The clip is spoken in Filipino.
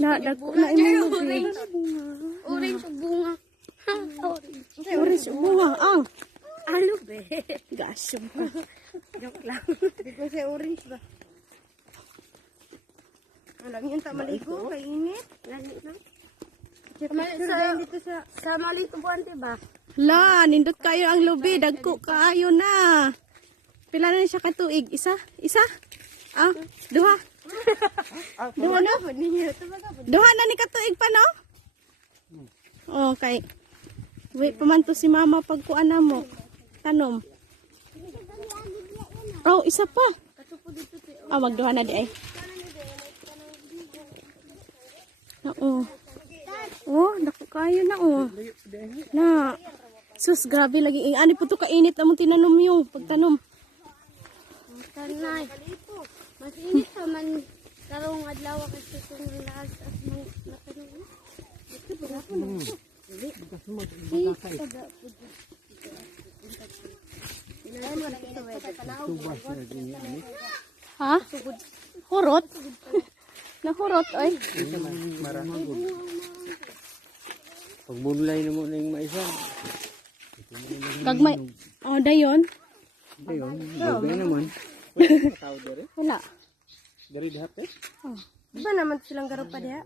Na dako na imong lubi. Orange bunga. Orange bunga ang Alo be. gasyo pa. Joke lang. Di ko siya orange ba? Alam yun, tak maligo, kainit. Lagi na. Sa maligo buwan, diba? La, nindot kayo ang lubi, dagko kaayo na. Pila na siya ka tuig? Isa? Isa? Ah, duha. Duha na? Duha na ni katuig pa no? Okay. Wait, pamanto si mama pagkuan na mo. Tanom. Oh, isa pa. Ah, magduha na di ay. Oo. Oh, dako kayo na oh. Na. Sus, grabe lagi. Ani po to kainit namang tinanom yung pagtanom. Tanay. Mas init pa man karong adlaw kasi kung lahat as mo natanom. Ha? Hurot? Nahurot ay. Pagbulay na mo na yung maisa. Gagmay. Oh, dayon. Ayun, lugay naman. Tao dari. Wala. Dari lahat eh. Di ba naman silang garo pa diha?